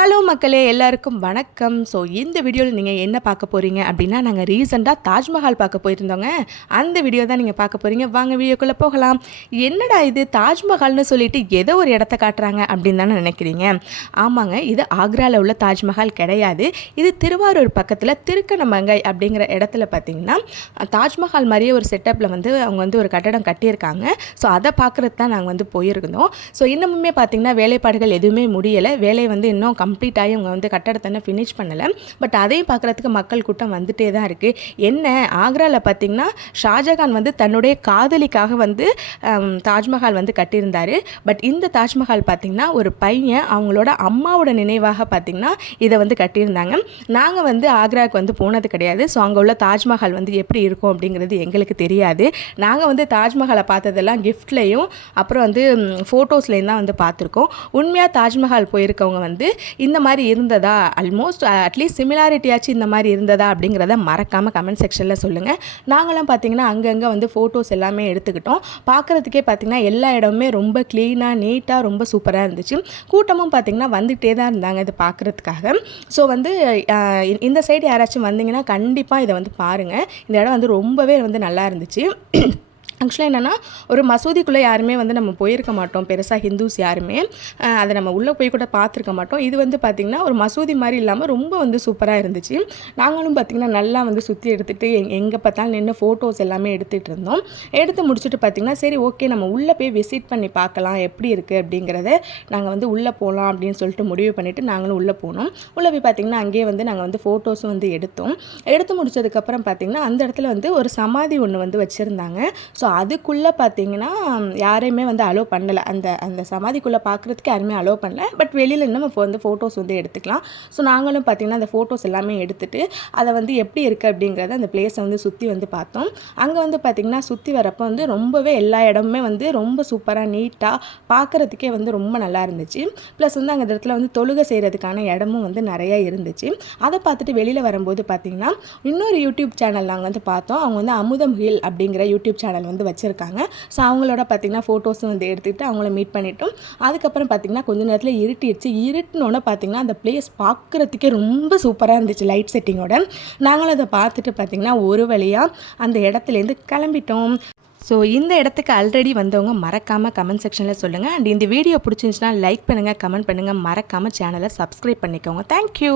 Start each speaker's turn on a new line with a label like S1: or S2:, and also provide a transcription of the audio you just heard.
S1: Hello மக்களே எல்லாருக்கும் வணக்கம். ஸோ இந்த வீடியோவில் நீங்கள் என்ன பார்க்க போகிறீங்க அப்படின்னா நாங்கள் ரீசெண்டாக தாஜ்மஹால் பார்க்க போயிருந்தோங்க. அந்த வீடியோ தான் நீங்கள் பார்க்க போகிறீங்க வாங்க வீடியோக்குள்ளே போகலாம். என்னடா இது? தாஜ்மஹால்னு சொல்லிட்டு ஏதோ ஒரு இடத்த காட்டுறாங்க அப்படின்னு தானே நினைக்கிறீங்க. ஆமாங்க இது ஆக்ராவில் உள்ள தாஜ்மஹால் கிடையாது. இது திருவாரூர் பக்கத்தில் திருக்கணமங்கை அப்படிங்கிற இடத்துல பார்த்தீங்கன்னா தாஜ்மஹால் மாதிரியே ஒரு செட்டப்பில் வந்து அவங்க வந்து ஒரு கட்டடம் கட்டியிருக்காங்க. ஸோ அதை பார்க்குறது தான் நாங்கள் வந்து போயிருந்தோம். ஸோ இன்னமுமே பார்த்தீங்கன்னா வேலைப்பாடுகள் எதுவுமே முடியலை. வேலை வந்து இன்னும் கம்ப்ளீட் ஆகி அவங்க வந்து கட்டடத்தை ஃபினிஷ் பண்ணலை. பட் அதையும் பார்க்குறதுக்கு மக்கள் கூட்டம் வந்துட்டே தான் இருக்குது என்ன? ஆக்ராவில் பார்த்திங்கன்னா ஷாஜகான் வந்து தன்னுடைய காதலிக்காக வந்து தாஜ்மஹால் வந்து கட்டியிருந்தார். பட் இந்த தாஜ்மஹால் பார்த்திங்கன்னா ஒரு பையன் அவங்களோட அம்மாவோட நினைவாக பார்த்திங்கன்னா இதை வந்து கட்டியிருந்தாங்க. நாங்கள் வந்து ஆக்ராவுக்கு வந்து போனது கிடையாது. ஸோ அங்கே உள்ள தாஜ்மஹால் வந்து எப்படி இருக்கும் அப்படிங்கிறது எங்களுக்கு தெரியாது. நாங்கள் வந்து தாஜ்மஹாலை பார்த்ததெல்லாம் கிஃப்ட்லேயும் அப்புறம் வந்து ஃபோட்டோஸ்லேயும் தான் வந்து பார்த்துருக்கோம். உண்மையாக தாஜ்மஹால் போயிருக்கவங்க வந்து இந்த மாதிரி இருந்ததா? ஆல்மோஸ்ட் அட்லீஸ்ட் சிமிலாரிட்டியாச்சும் இந்த மாதிரி இருந்ததா அப்படிங்கிறத மறக்காமல் கமெண்ட் செக்ஷனில் சொல்லுங்கள் நாங்களும் பார்த்தீங்கன்னா அங்கங்கே வந்து ஃபோட்டோஸ் எல்லாமே எடுத்துக்கிட்டோம். பார்க்குறதுக்கே பார்த்திங்கன்னா எல்லா இடமுமே ரொம்ப க்ளீனாக நீட்டாக ரொம்ப சூப்பராக இருந்துச்சு. கூட்டமும் பார்த்திங்கன்னா வந்துகிட்டே தான் இருந்தாங்க இது பார்க்குறதுக்காக ஸோ வந்து uh, இந்த சைடு யாராச்சும் வந்தீங்கன்னா கண்டிப்பாக இதை வந்து பாருங்கள் இந்த இடம் வந்து ரொம்பவே வந்து நல்லா இருந்துச்சு. ஆக்சுவலாக என்னென்னா ஒரு மசூதிக்குள்ளே யாருமே வந்து நம்ம போயிருக்க மாட்டோம். பெருசாக ஹிந்துஸ் யாருமே. அதை நம்ம உள்ளே போய் கூட பார்த்துருக்க மாட்டோம். இது வந்து பார்த்திங்கன்னா ஒரு மசூதி மாதிரி இல்லாமல் ரொம்ப வந்து சூப்பராக இருந்துச்சு. நாங்களும் பார்த்திங்கன்னா நல்லா வந்து சுற்றி எடுத்துகிட்டு எங் எங்கே பார்த்தாலும் நின்று ஃபோட்டோஸ் எல்லாமே எடுத்துகிட்டு இருந்தோம். எடுத்து முடிச்சுட்டு பார்த்திங்கன்னா சரி ஓகே நம்ம உள்ளே போய் விசிட் பண்ணி பார்க்கலாம். எப்படி இருக்குது அப்படிங்கிறத நாங்கள் வந்து உள்ளே போகலாம் அப்படின்னு சொல்லிட்டு முடிவு பண்ணிவிட்டு நாங்களும் உள்ளே போனோம். உள்ளே போய் பார்த்திங்கன்னா அங்கேயே வந்து நாங்கள் வந்து ஃபோட்டோஸும் வந்து எடுத்தோம். எடுத்து முடிச்சதுக்கப்புறம் பார்த்திங்கன்னா அந்த இடத்துல வந்து ஒரு சமாதி ஒன்று வந்து வச்சுருந்தாங்க. ஸோ அதுக்குள்ளே பார்த்தீங்கன்னா யாரையுமே வந்து அலோவ் பண்ணலை. அந்த அந்த சமாதிக்குள்ளே பார்க்குறதுக்கு யாருமே அலோவ் பண்ணல. பட் வெளியில் இன்னும் இப்போ வந்து ஃபோட்டோஸ் வந்து எடுத்துக்கலாம். ஸோ நாங்களும் பார்த்திங்கன்னா அந்த ஃபோட்டோஸ் எல்லாமே எடுத்துகிட்டு அதை வந்து எப்படி இருக்குது அப்படிங்கிறத அந்த பிளேஸை வந்து சுற்றி வந்து பார்த்தோம். அங்கே வந்து பார்த்திங்கன்னா சுற்றி வரப்போ வந்து ரொம்பவே எல்லா இடமுமே வந்து ரொம்ப சூப்பராக நீட்டாக பார்க்குறதுக்கே வந்து ரொம்ப நல்லா இருந்துச்சு. ப்ளஸ் வந்து அங்கே இடத்துல வந்து தொழுகை செய்கிறதுக்கான இடமும் வந்து நிறையா இருந்துச்சு. அதை பார்த்துட்டு வெளியில் வரும்போது பார்த்திங்கன்னா இன்னொரு யூடியூப் சேனல் நாங்கள் வந்து பார்த்தோம். அவங்க வந்து அமுதம் ஹில் அப்படிங்கிற யூடியூப் சேனல் வந்து வந்து வச்சுருக்காங்க. ஸோ அவங்களோட பார்த்திங்கன்னா ஃபோட்டோஸும் வந்து எடுத்துக்கிட்டு அவங்கள மீட் பண்ணிட்டோம். அதுக்கப்புறம் பார்த்திங்கன்னா கொஞ்சம் நேரத்தில் இருட்டிடுச்சு. இருட்டினோட பார்த்திங்கன்னா அந்த பிளேஸ் பார்க்குறதுக்கே ரொம்ப சூப்பராக இருந்துச்சு லைட் செட்டிங்கோட நாங்களும் அதை பார்த்துட்டு பார்த்திங்கன்னா ஒரு வழியாக அந்த இடத்துலேருந்து கிளம்பிட்டோம். ஸோ இந்த இடத்துக்கு ஆல்ரெடி வந்தவங்க மறக்காமல் கமெண்ட் செக்ஷனில் சொல்லுங்கள் அண்ட் இந்த வீடியோ பிடிச்சிருந்துச்சுன்னா லைக் பண்ணுங்கள் கமெண்ட் பண்ணுங்கள் மறக்காமல் சேனலை சப்ஸ்கிரைப் பண்ணிக்கோங்க. தேங்க்யூ